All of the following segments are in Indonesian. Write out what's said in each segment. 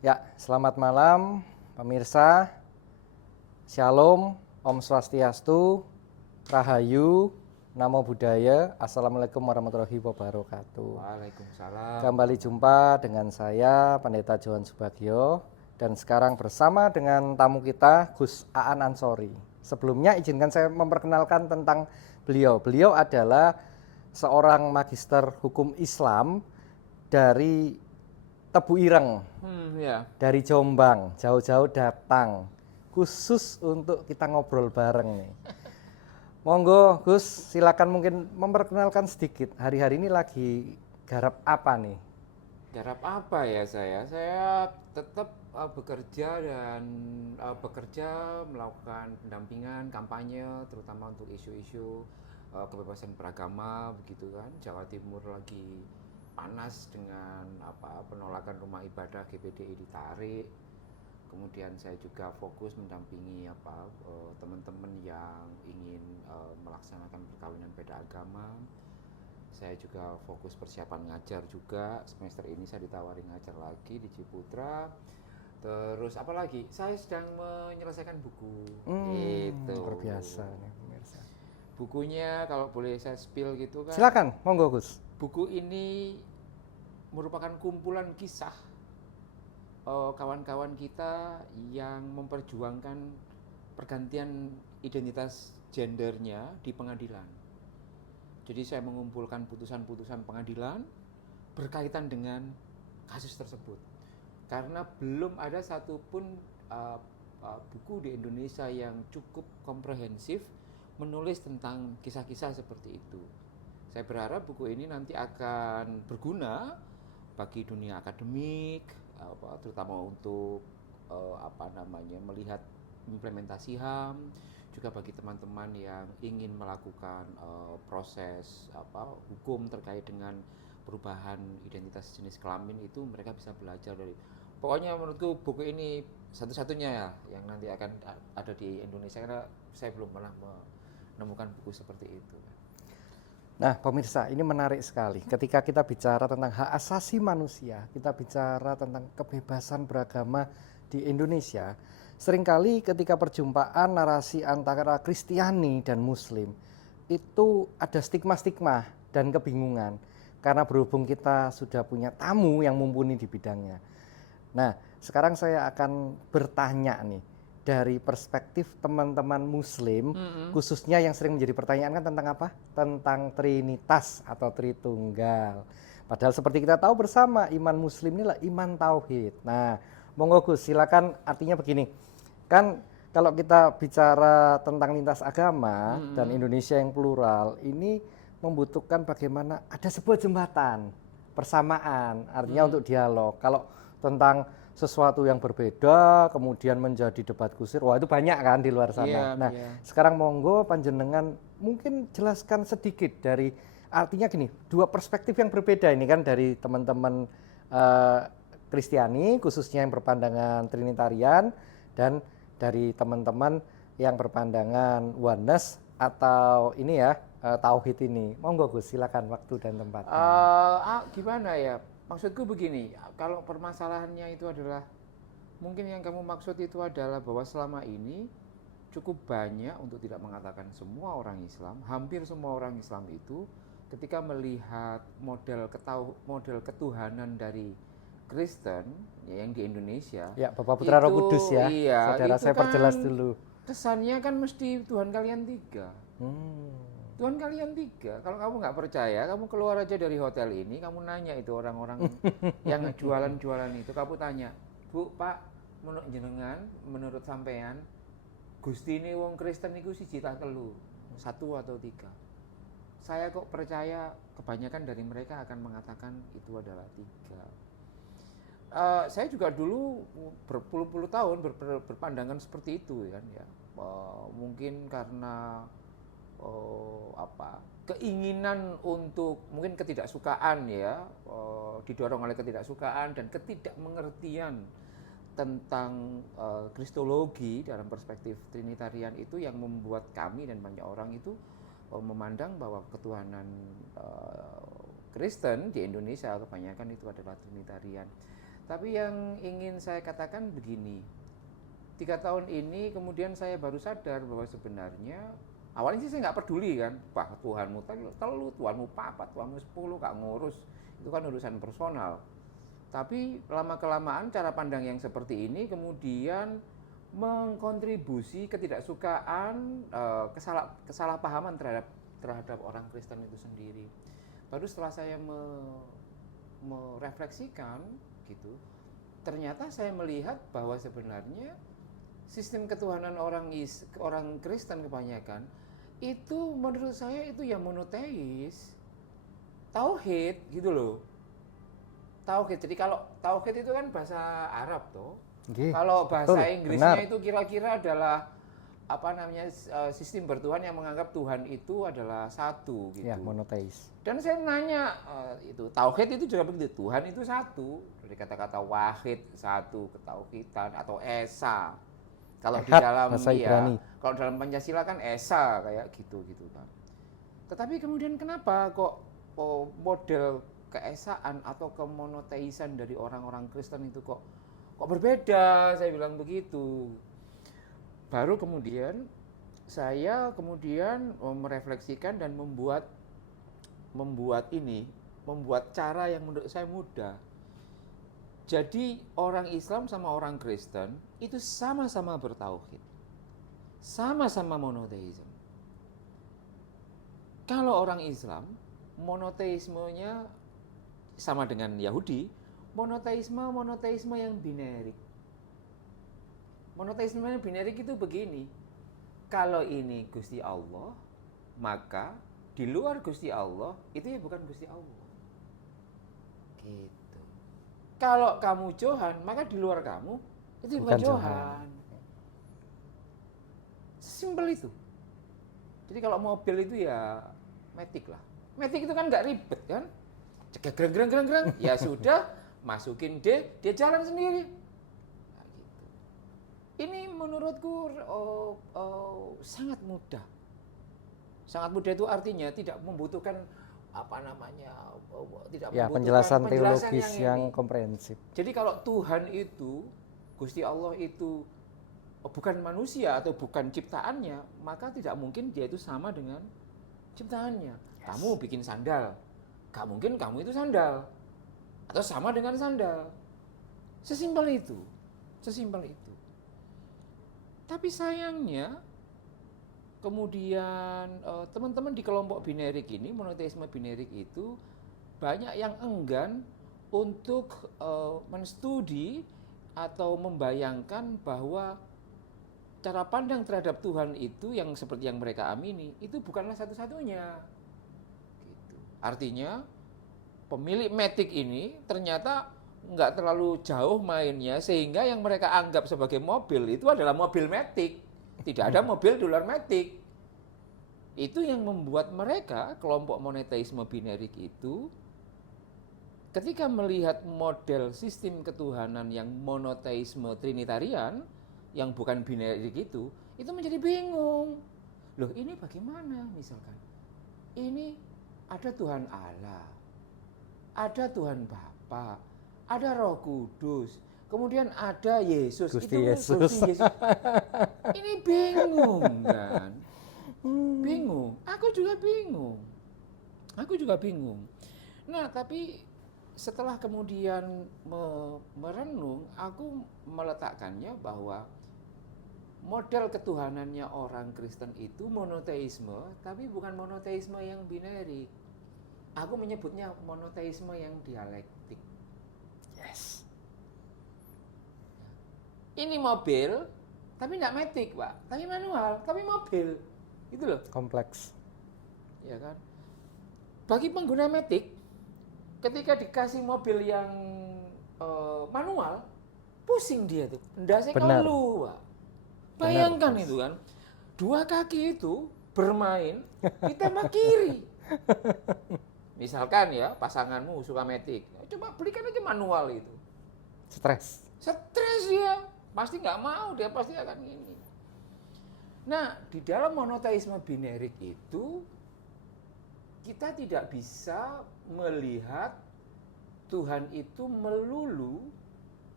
Ya, selamat malam pemirsa. Shalom, Om Swastiastu, Rahayu, Namo Buddhaya, Assalamualaikum warahmatullahi wabarakatuh. Waalaikumsalam. Kembali jumpa dengan saya, Pendeta Johan Subagio, dan sekarang bersama dengan tamu kita, Gus Aan Ansori. Sebelumnya izinkan saya memperkenalkan tentang beliau. Beliau adalah seorang magister hukum Islam dari Tebu Ireng, Ya. dari Jombang, jauh-jauh datang khusus untuk kita ngobrol bareng nih. Monggo Gus, silakan mungkin memperkenalkan sedikit. Hari-hari ini lagi garap apa nih? Garap apa ya saya? Saya tetap bekerja dan bekerja melakukan pendampingan kampanye terutama untuk isu-isu kebebasan beragama begitu kan. Jawa Timur lagi panas dengan penolakan rumah ibadah GBDI ditarik. Kemudian saya juga fokus mendampingi teman-teman yang ingin melaksanakan perkawinan beda agama. Saya juga fokus persiapan ngajar juga. Semester ini saya ditawari ngajar lagi di Ciputra. Terus apa lagi? Saya sedang menyelesaikan buku. Itu. Luar biasa nih pemirsa. Bukunya kalau boleh saya spill gitu kan. Silakan, monggo Gus. Buku ini merupakan kumpulan kisah kawan-kawan kita yang memperjuangkan pergantian identitas gendernya di pengadilan. Jadi saya mengumpulkan putusan-putusan pengadilan berkaitan dengan kasus tersebut. Karena belum ada satupun buku di Indonesia yang cukup komprehensif menulis tentang kisah-kisah seperti itu. Saya berharap buku ini nanti akan berguna bagi dunia akademik, terutama untuk melihat implementasi HAM, juga bagi teman-teman yang ingin melakukan proses hukum terkait dengan perubahan identitas jenis kelamin itu mereka bisa belajar dari. Pokoknya menurutku buku ini satu-satunya ya yang nanti akan ada di Indonesia karena saya belum pernah menemukan buku seperti itu. Nah pemirsa, ini menarik sekali. Ketika kita bicara tentang hak asasi manusia, kita bicara tentang kebebasan beragama di Indonesia, seringkali ketika perjumpaan narasi antara Kristiani dan Muslim, itu ada stigma-stigma dan kebingungan. Karena berhubung kita sudah punya tamu yang mumpuni di bidangnya. Nah, sekarang saya akan bertanya nih, dari perspektif teman-teman Muslim, khususnya yang sering menjadi pertanyaan kan tentang apa? Tentang Trinitas atau Tritunggal. Padahal seperti kita tahu bersama, iman Muslim inilah iman tauhid. Nah, monggo Gus, silakan. Artinya begini, kan kalau kita bicara tentang lintas agama dan Indonesia yang plural, ini membutuhkan bagaimana ada sebuah jembatan persamaan, artinya untuk dialog. Kalau tentang sesuatu yang berbeda kemudian menjadi debat kusir, wah itu banyak kan di luar sana. Nah, sekarang monggo panjenengan mungkin jelaskan sedikit dari, artinya gini, dua perspektif yang berbeda ini kan dari teman-teman Kristiani khususnya yang berpandangan Trinitarian dan dari teman-teman yang berpandangan oneness atau ini ya tauhid ini. Monggo Gus, silakan waktu dan tempatnya. Gimana ya? Maksudku begini, kalau permasalahannya itu adalah, mungkin yang kamu maksud itu adalah bahwa selama ini cukup banyak, untuk tidak mengatakan semua orang Islam, hampir semua orang Islam itu ketika melihat model ketuhanan dari Kristen ya, yang di Indonesia, ya Bapak Putra Roh Kudus ya, iya, saudara itu saya kan perjelas dulu. kesannya kan mesti Tuhan kalian tiga. Tuhan kalian tiga. Kalau kamu nggak percaya, kamu keluar aja dari hotel ini, kamu nanya itu orang-orang yang jualan-jualan itu, kamu tanya, Bu, Pak, menurut jenengan, menurut sampean, Gusti ini wong Kristen itu siji ta telu, satu atau tiga. Saya kok percaya kebanyakan dari mereka akan mengatakan itu adalah tiga. Saya juga dulu berpuluh-puluh tahun berpandangan seperti itu kan ya. Mungkin karena keinginan untuk, mungkin ketidaksukaan ya, didorong oleh ketidaksukaan dan ketidakmengertian tentang kristologi dalam perspektif Trinitarian itu yang membuat kami dan banyak orang itu memandang bahwa ketuhanan Kristen di Indonesia kebanyakan itu adalah Trinitarian. Tapi yang ingin saya katakan begini, 3 tahun ini kemudian saya baru sadar bahwa sebenarnya awalnya sih saya nggak peduli kan, Tuhanmu telu, Tuhanmu papat, Tuhanmu 10, gak ngurus, itu kan urusan personal. Tapi lama-kelamaan cara pandang yang seperti ini kemudian mengkontribusi ketidaksukaan, kesalahpahaman terhadap orang Kristen itu sendiri. Baru setelah saya merefleksikan gitu, ternyata saya melihat bahwa sebenarnya sistem ketuhanan orang Kristen kebanyakan itu menurut saya itu ya monoteis, tauhid gitu loh. Tauhid. Jadi kalau tauhid itu kan bahasa Arab toh. Kalau bahasa Inggrisnya itu kira-kira adalah apa namanya, sistem bertuhan yang menganggap Tuhan itu adalah satu gitu. Ya, monoteis. Dan saya nanya, itu tauhid itu juga begitu, Tuhan itu satu. Dari kata-kata wahid, satu, ketauhidan atau esa. Kalau di dalam kalau dalam Pancasila kan esa kayak gitu kan. Tetapi kemudian kenapa kok model keesaan atau kemonoteisan dari orang-orang Kristen itu kok berbeda, saya bilang begitu. Baru kemudian saya merefleksikan dan membuat cara yang menurut saya mudah. Jadi orang Islam sama orang Kristen itu sama-sama bertauhid, sama-sama monoteisme. Kalau orang Islam monoteismenya sama dengan Yahudi, monoteisme yang binerik. Monoteisme yang binerik itu begini, kalau ini Gusti Allah, maka di luar Gusti Allah itu ya bukan Gusti Allah. Gitu. Kalau kamu Johan, maka di luar kamu itu bukan Johan. Simpel itu. Jadi kalau mobil itu ya Matic lah. Matic itu kan nggak ribet kan? Cek gereng, ya sudah, masukin D, dia jalan sendiri. Nah, gitu. Ini menurutku sangat mudah. Sangat mudah itu artinya tidak membutuhkan tidak membutuhkan penjelasan teologis yang komprehensif. Jadi kalau Tuhan itu, Gusti Allah itu bukan manusia atau bukan ciptaannya, maka tidak mungkin dia itu sama dengan ciptaannya. Yes. Kamu bikin sandal, gak mungkin kamu itu sandal atau sama dengan sandal. Sesimpel itu. Tapi sayangnya kemudian teman-teman di kelompok binerik ini, monoteisme binerik itu banyak yang enggan untuk menstudi atau membayangkan bahwa cara pandang terhadap Tuhan itu yang seperti yang mereka amini itu bukanlah satu-satunya. Gitu. Artinya pemilik Matic ini ternyata nggak terlalu jauh mainnya sehingga yang mereka anggap sebagai mobil itu adalah mobil Matic. Tidak ada mobil di luar Matic. Itu yang membuat mereka, kelompok monoteisme binerik itu, ketika melihat model sistem ketuhanan yang monoteisme trinitarian, yang bukan binerik itu menjadi bingung. Loh ini bagaimana misalkan? Ini ada Tuhan Allah, ada Tuhan Bapa, ada Roh Kudus, kemudian ada Yesus. Gusti Yesus. Ini bingung kan? Bingung. Aku juga bingung. Nah, tapi setelah kemudian merenung, aku meletakkannya bahwa model ketuhanannya orang Kristen itu monoteisme, tapi bukan monoteisme yang binerik. Aku menyebutnya monoteisme yang dialektik. Yes. Ini mobil, tapi tidak Matic, Pak. Tapi manual, tapi mobil. Itu loh. Kompleks. Ya kan? Bagi pengguna Matic, ketika dikasih mobil yang manual, pusing dia tuh. Ndasnya kelu, Pak. Bayangkan itu kan. 2 kaki itu bermain di tembak kiri. Misalkan ya, pasanganmu suka Matic. Coba belikan aja manual itu. Stres dia. Pasti nggak mau, dia pasti akan gini. Nah, di dalam monoteisme binerik itu, kita tidak bisa melihat Tuhan itu melulu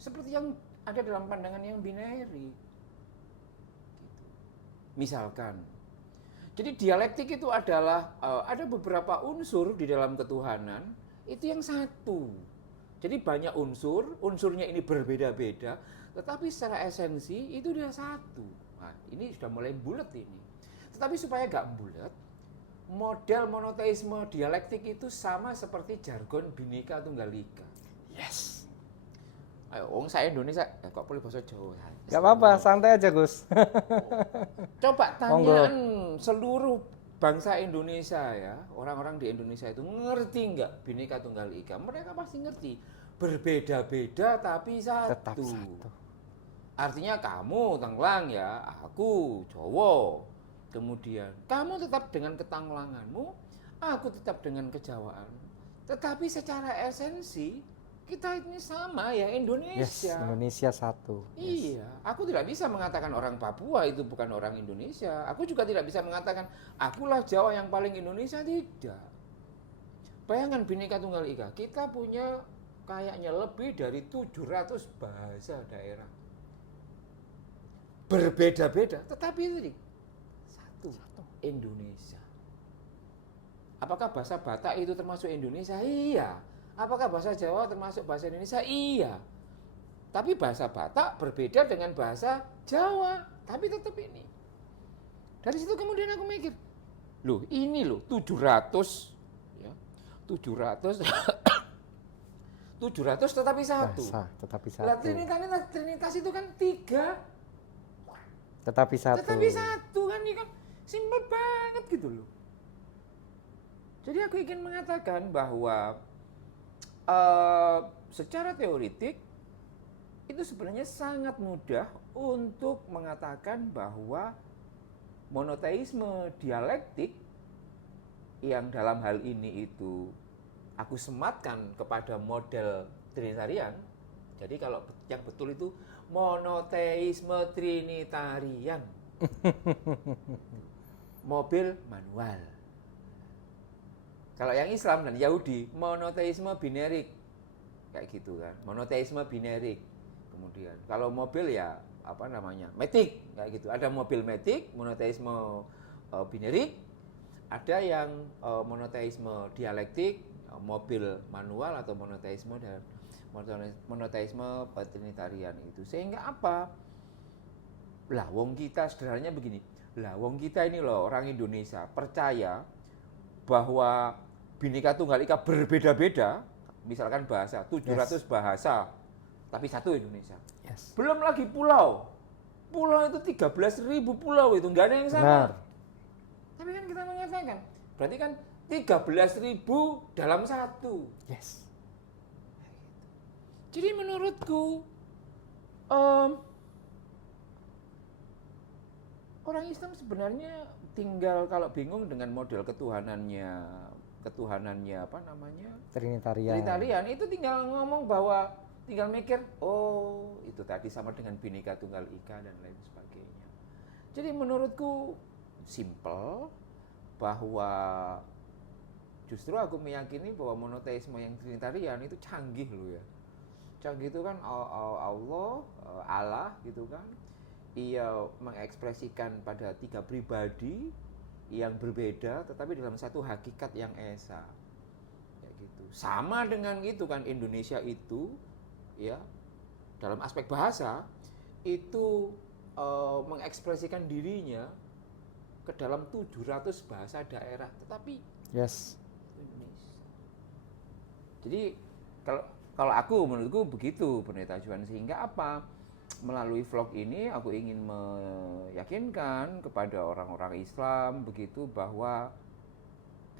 seperti yang ada dalam pandangan yang binary. Misalkan, jadi dialektik itu adalah ada beberapa unsur di dalam ketuhanan itu yang satu. Jadi banyak unsur, unsurnya ini berbeda-beda, tetapi secara esensi itu dia satu. Nah, ini sudah mulai bulat ini. Tetapi supaya gak bulat, model monoteisme dialektik itu sama seperti jargon Bhinneka Tunggal Ika. Yes. Ayo, saya Indonesia, kok boleh bahasa Jawa? Gak apa-apa, santai aja Gus. Coba Monggo. tanyakan seluruh bangsa Indonesia ya, orang-orang di Indonesia itu ngerti nggak Bhinneka Tunggal Ika? Mereka pasti ngerti. Berbeda-beda tapi Tetap satu. satu. Artinya kamu Tenglang ya, aku Jawa. Kemudian kamu tetap dengan ketanglanganmu, aku tetap dengan kejawaan. Tetapi secara esensi kita ini sama ya, Indonesia. Yes, Indonesia satu. Yes. Iya, aku tidak bisa mengatakan orang Papua itu bukan orang Indonesia. Aku juga tidak bisa mengatakan akulah Jawa yang paling Indonesia, tidak. Bayangkan Bhinneka Tunggal Ika, kita punya kayaknya lebih dari 700 bahasa daerah. Berbeda-beda, tetapi itu satu, Indonesia. Apakah bahasa Batak itu termasuk Indonesia? Iya. Apakah bahasa Jawa termasuk bahasa Indonesia? Iya. Tapi bahasa Batak berbeda dengan bahasa Jawa. Tapi tetap ini. Dari situ kemudian aku mikir, loh ini loh 700 ya. 700 700 tetapi satu. Bahasa, tetapi Lah satu. Trinitas itu kan 3. Tetapi satu. Tetapi satu kan, ini kan simpel banget gitu loh. Jadi aku ingin mengatakan bahwa secara teoritik itu sebenarnya sangat mudah untuk mengatakan bahwa monoteisme dialektik yang dalam hal ini itu aku sematkan kepada model Trinitarian. Jadi kalau yang betul itu monoteisme Trinitarian. Mobil manual. Kalau yang Islam dan Yahudi, monoteisme binerik. Kayak gitu kan. Monoteisme binerik. Kemudian, kalau mobil ya, apa namanya, matic. Kayak gitu. Ada mobil matic, monoteisme binerik. Ada yang monoteisme dialektik, mobil manual atau monoteisme dan monoteisme trinitarian itu. Sehingga apa? Lah, wong kita sederhananya begini. Lah, wong kita ini loh, orang Indonesia, percaya bahwa Bhinneka Tunggal Ika berbeda-beda, misalkan bahasa, 700 bahasa, tapi satu Indonesia. Yes. Belum lagi pulau. Pulau itu 13.000 pulau itu, nggak ada yang sama. Benar. Tapi kan kita mengatakan, berarti kan 13.000 dalam satu. Yes. Jadi menurutku, orang Islam sebenarnya tinggal kalau bingung dengan model ketuhanannya apa namanya? Trinitarian itu tinggal ngomong bahwa tinggal mikir, oh itu tadi sama dengan Bhinneka Tunggal Ika dan lain sebagainya. Jadi menurutku simple bahwa justru aku meyakini bahwa monoteisme yang Trinitarian itu canggih loh ya. Canggih itu kan Allah gitu kan. Ia mengekspresikan pada 3 pribadi yang berbeda tetapi dalam satu hakikat yang esa. Ya gitu. Sama dengan itu kan Indonesia itu ya dalam aspek bahasa itu mengekspresikan dirinya ke dalam 700 bahasa daerah tetapi Yes. Indonesia. Jadi kalau aku menurutku begitu Pendeta Juan, sehingga apa? Melalui vlog ini aku ingin meyakinkan kepada orang-orang Islam begitu bahwa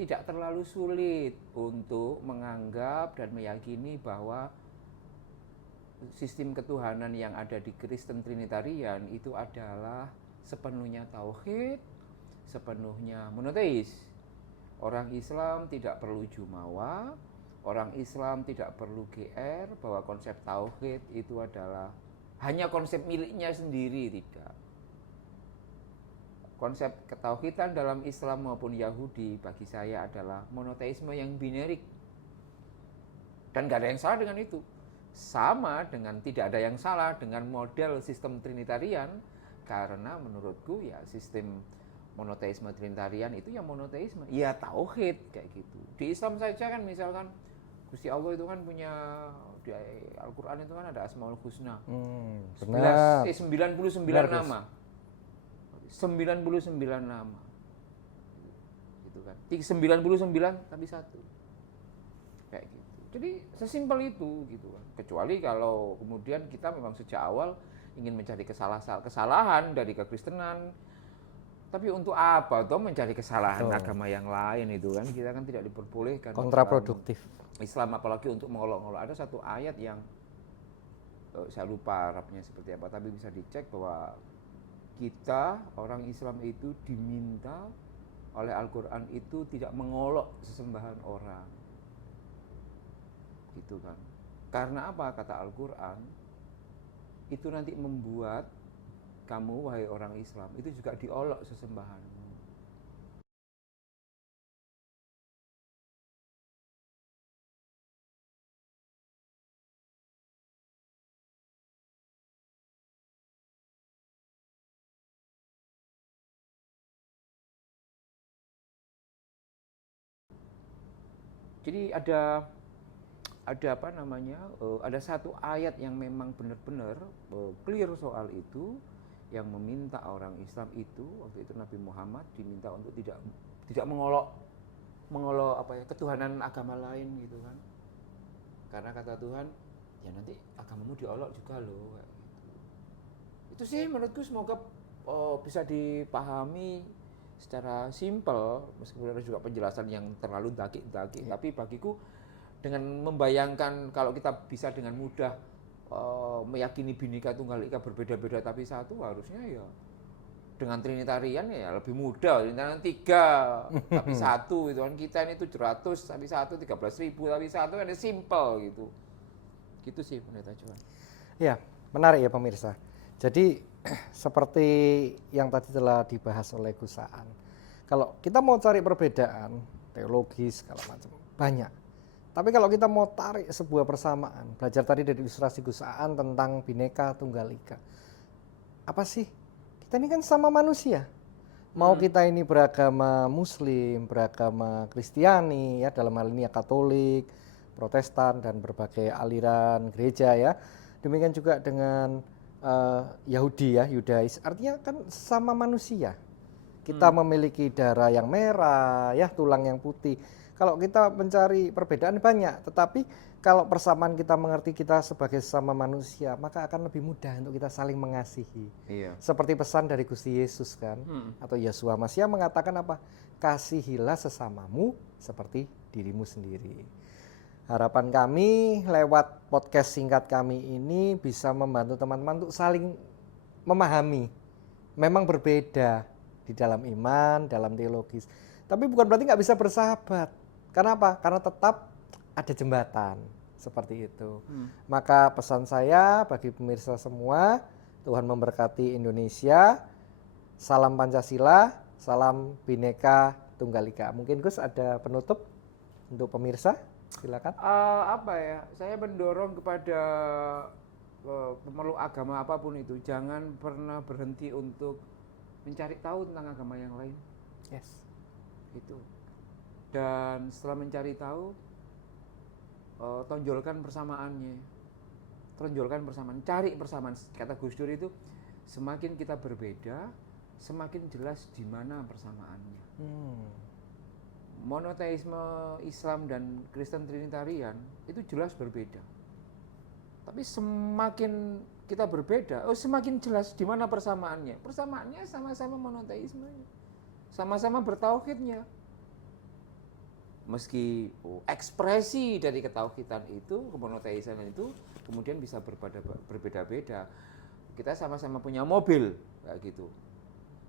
tidak terlalu sulit untuk menganggap dan meyakini bahwa sistem ketuhanan yang ada di Kristen Trinitarian itu adalah sepenuhnya tauhid, sepenuhnya monoteis. Orang Islam tidak perlu jumawa, orang Islam tidak perlu GR bahwa konsep tauhid itu adalah hanya konsep miliknya sendiri, tidak. Konsep ketauhidan dalam Islam maupun Yahudi bagi saya adalah monoteisme yang binerik. Dan gak ada yang salah dengan itu. sama dengan tidak ada yang salah dengan model sistem Trinitarian, karena menurutku ya sistem monoteisme Trinitarian itu ya monoteisme, ya tauhid kayak gitu. Di Islam saja kan misalkan Gusti Allah itu kan punya, di Al-Quran itu kan ada Asmaul Husna. Benar. 99 Benar, Gus. nama. 99 nama. Gitu kan. 99 tapi satu. Kayak gitu. Jadi sesimpel itu gitu kan. Kecuali kalau kemudian kita memang sejak awal ingin mencari kesalahan dari kekristenan. Tapi untuk apa toh mencari kesalahan agama yang lain itu kan, kita kan tidak diperbolehkan. Kontraproduktif. Islam apalagi untuk mengolok-olok. Ada satu ayat yang saya lupa Arabnya seperti apa, tapi bisa dicek bahwa kita orang Islam itu diminta oleh Al-Quran itu tidak mengolok sesembahan orang. Gitu kan. Karena apa kata Al-Quran? Itu nanti membuat kamu wahai orang Islam itu juga diolok sesembahanmu. Jadi ada apa namanya? Ada satu ayat yang memang benar-benar clear soal itu, yang meminta orang Islam itu waktu itu Nabi Muhammad diminta untuk tidak mengolok apa ya, ketuhanan agama lain gitu kan. Karena kata Tuhan, ya nanti agamamu diolok juga loh kayak gitu. Itu sih menurutku semoga bisa dipahami secara simpel, meskipun ada juga penjelasan yang terlalu daki-daki, tapi bagiku dengan membayangkan kalau kita bisa dengan mudah meyakini Bhinneka Tunggal Ika berbeda-beda tapi satu, harusnya ya dengan Trinitarian ya lebih mudah. Trinitarian 3 tapi satu itu kan, kita ini 700 tapi satu, 13.000 tapi satu kan simple gitu. Gitu sih Pendeta Johan. Ya, menarik ya pemirsa. Jadi seperti yang tadi telah dibahas oleh Gus Aan, kalau kita mau cari perbedaan teologis segala macam banyak. Tapi kalau kita mau tarik sebuah persamaan, belajar tadi dari ilustrasi Gus Aan tentang Bhinneka Tunggal Ika. Apa sih? Kita ini kan sama manusia. Mau kita ini beragama Muslim, beragama Kristiani, ya dalam hal ini ya Katolik, Protestan dan berbagai aliran gereja ya. Demikian juga dengan Yahudi ya, Yudais. Artinya kan sama manusia. Kita memiliki darah yang merah, ya tulang yang putih. Kalau kita mencari perbedaan banyak, tetapi kalau persamaan kita mengerti kita sebagai sesama manusia, maka akan lebih mudah untuk kita saling mengasihi. Iya. Seperti pesan dari Gusti Yesus kan, atau Yeshua Masya mengatakan apa? Kasihilah sesamamu seperti dirimu sendiri. Harapan kami lewat podcast singkat kami ini bisa membantu teman-teman untuk saling memahami. Memang berbeda di dalam iman, dalam teologis. Tapi bukan berarti nggak bisa bersahabat. Karena apa? Karena tetap ada jembatan seperti itu. Maka pesan saya bagi pemirsa semua, Tuhan memberkati Indonesia. Salam Pancasila, salam Bhinneka Tunggal Ika. Mungkin Gus ada penutup untuk pemirsa? Silakan. Apa ya? Saya mendorong kepada pemeluk agama apapun itu, jangan pernah berhenti untuk mencari tahu tentang agama yang lain. Yes. Itu. Dan setelah mencari tahu, tonjolkan persamaannya. Tonjolkan persamaan, cari persamaan. Kata Gus Dur itu, semakin kita berbeda, semakin jelas di mana persamaannya. Monoteisme Islam dan Kristen Trinitarian itu jelas berbeda. Tapi semakin kita berbeda, semakin jelas di mana persamaannya. Persamaannya sama-sama monoteismenya, sama-sama bertauhidnya. Meski ekspresi dari ketauhidan itu, kemonoteisan itu kemudian bisa berbeda-beda. Kita sama-sama punya mobil kayak gitu.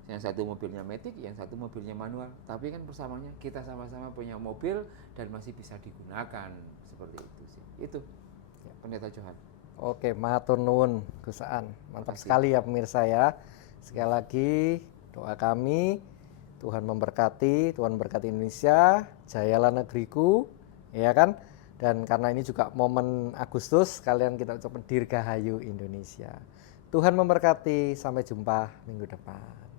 Yang satu mobilnya matic, yang satu mobilnya manual. Tapi kan persamaannya kita sama-sama punya mobil dan masih bisa digunakan. Seperti itu sih. Itu ya, Pendeta Johan. Oke, matur nuwun Gus Aan. Mantap sekali ya pemirsa ya. Sekali lagi doa kami, Tuhan memberkati Indonesia, jayalah negeriku, ya kan? Dan karena ini juga momen Agustus, kalian kita ucapkan Dirgahayu Indonesia. Tuhan memberkati, sampai jumpa minggu depan.